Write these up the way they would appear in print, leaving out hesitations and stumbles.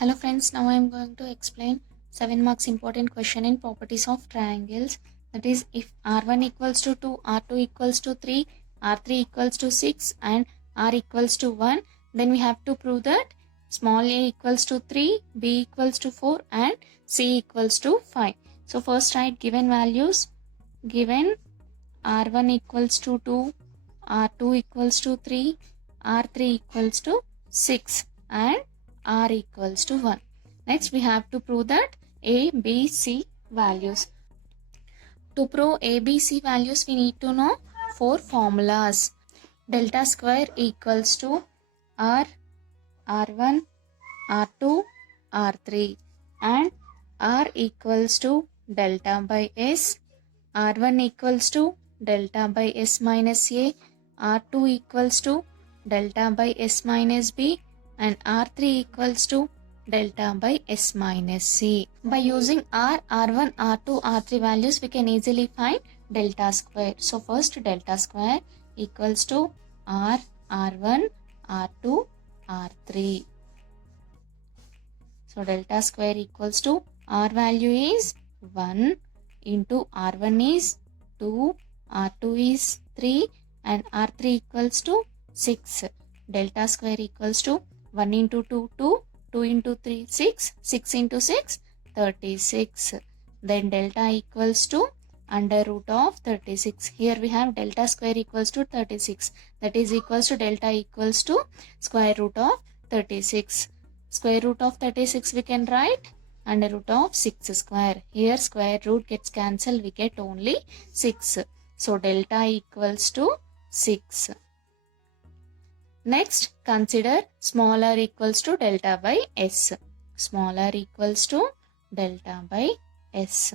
Hello friends, now I am going to explain 7 marks important question in properties of triangles. That is, if R1 equals to 2, R2 equals to 3, R3 equals to 6 and R equals to 1, then we have to prove that small a equals to 3, b equals to 4 and c equals to 5. So first write given values. Given R1 equals to 2, R2 equals to 3, R3 equals to 6 and R equals to 1. Next we have to prove that A, B, C values. To prove A, B, C values we need to know 4 formulas. Delta square equals to R, R1, R2, R3 and R equals to delta by S, R1 equals to delta by S minus A, R2 equals to delta by S minus B and R3 equals to delta by S minus C. By using R, R1, R2, R3 values we can easily find delta square. So first delta square equals to R, R1, R2, R3. So delta square equals to R value is 1 into R1 is 2, R2 is 3 and R3 equals to 6. Delta square equals to 1 into 2, 2, 2 into 3, 6, 6 into 6, 36. Then delta equals to under root of 36. Here we have delta square equals to 36. That is equals to delta equals to square root of 36. Square root of 36 we can write under root of 6 square. Here square root gets cancelled, we get only 6. So delta equals to 6. Next, consider smaller equals to delta by S. Smaller equals to delta by S.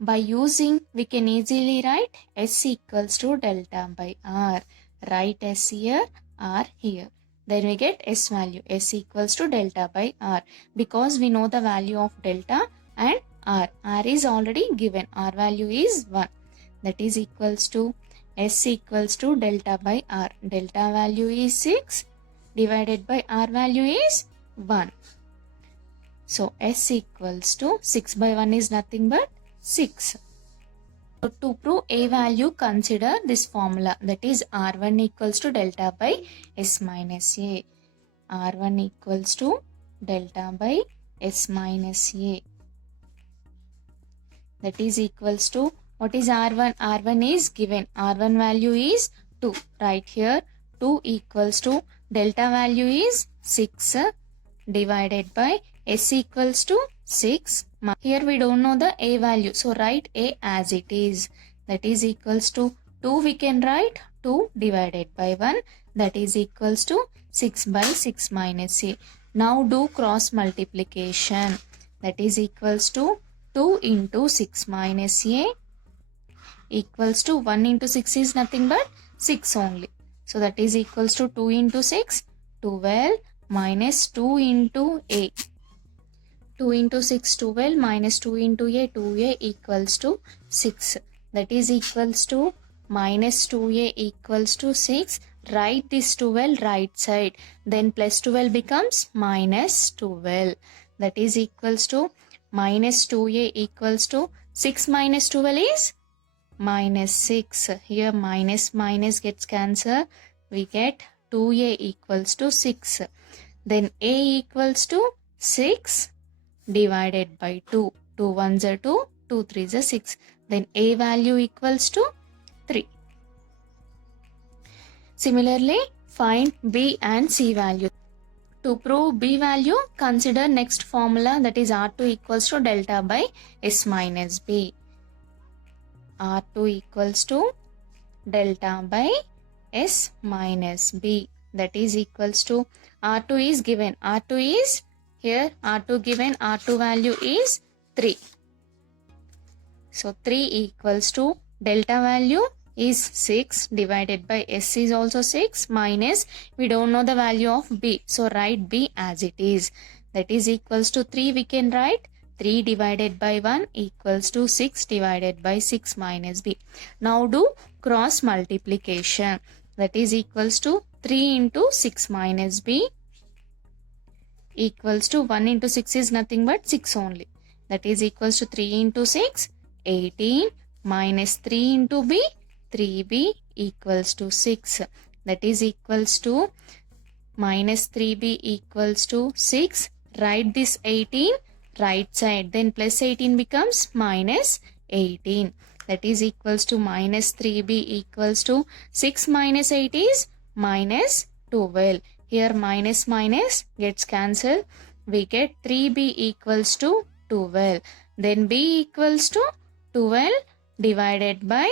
By using, we can easily write S equals to delta by R. Write S here, R here. Then we get S value. S equals to delta by R. Because we know the value of delta and R. R is already given. R value is 1. That is equals to S equals to delta by R. Delta value is 6 divided by R value is 1. So S equals to 6 by 1 is nothing but 6. So to prove A value, consider this formula, that is R1 equals to delta by S minus A. R1 equals to delta by S minus A. That is equals to, what is R1? R1 is given. R1 value is 2. Right here 2 equals to delta value is 6 divided by S equals to 6. Here we don't know the A value. So write A as it is. That is equals to 2 we can write 2 divided by 1. That is equals to 6 by 6 minus A. Now do cross multiplication. That is equals to 2 into 6 minus A equals to 1 into 6 is nothing but 6 only. So that is equals to 2 into 6, 12 minus 2 into A. 2 into 6, 12 minus 2 into A, 2A equals to 6. That is equals to minus 2A equals to 6. Write this 12 right side. Then plus 12 becomes minus 12. That is equals to minus 2A equals to 6 minus 12 is minus 6. Here minus minus gets cancelled. We get 2A equals to 6. Then A equals to 6 divided by 2. 2 ones are 2, 2 threes are 6. Then A value equals to 3. Similarly, find B and C value. To prove B value, consider next formula, that is R2 equals to delta by S minus B. R2 equals to delta by S minus B. That is equals to R2 is given. R2 is here, R2 given, R2 value is 3. So 3 equals to delta value is 6 divided by S is also 6 minus, we don't know the value of B. So write B as it is. That is equals to 3 we can write. 3 divided by 1 equals to 6 divided by 6 minus B. Now do cross multiplication. That is equals to 3 into 6 minus B equals to 1 into 6 is nothing but 6 only. That is equals to 3 into 6, 18 minus 3 into b, 3b equals to 6. That is equals to minus 3b equals to 6. Write this 18 right side, then plus 18 becomes minus 18. That is equals to minus 3b equals to 6 minus 8 is minus 12. Here minus minus gets cancelled. We get 3b equals to 12. Then b equals to 12 divided by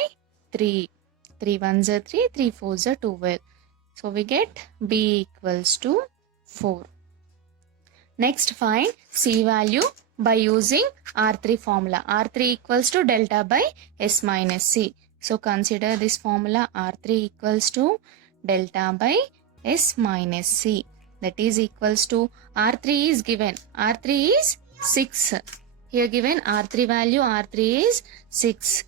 3. 3 ones are 3, 3 fours are 12. So we get b equals to 4. Next find c value by using R3 formula. R3 equals to delta by S minus C. So consider this formula R3 equals to delta by S minus C. That is equals to R3 is given. R3 is 6. Here given R3 value, R3 is 6.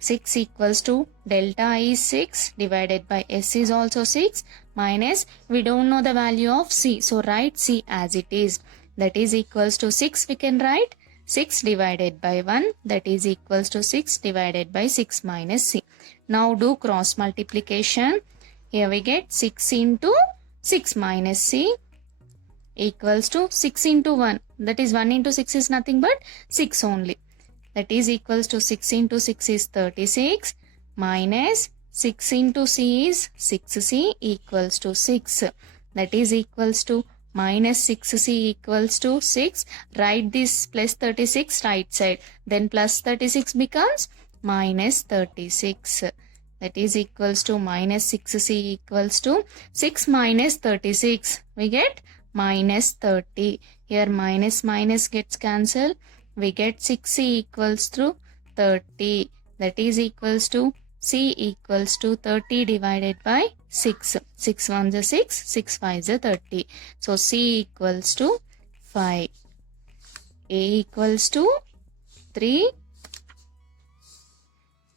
6 equals to delta is 6 divided by S is also 6 minus we don't know the value of C. So write C as it is. That is equals to 6 we can write 6 divided by 1 that is equals to 6 divided by 6 minus C. Now do cross multiplication. Here we get 6 into 6 minus C equals to 6 into 1. That is 1 into 6 is nothing but 6 only. That is equals to 6 into 6 is 36 minus 6 into C is 6C equals to 6. That is equals to minus 6C equals to 6. Write this plus 36 right side. Then plus 36 becomes minus 36. That is equals to minus 6C equals to 6 minus 36. We get minus 30. Here minus minus gets cancelled. We get 6C equals to 30. That is equals to C equals to 30 divided by 6. 6 ones are 6, 6 fives are 30. So C equals to 5. A equals to 3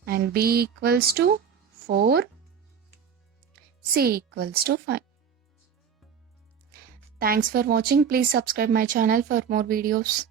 and B equals to 4. C equals to 5. Thanks for watching. Please subscribe my channel for more videos.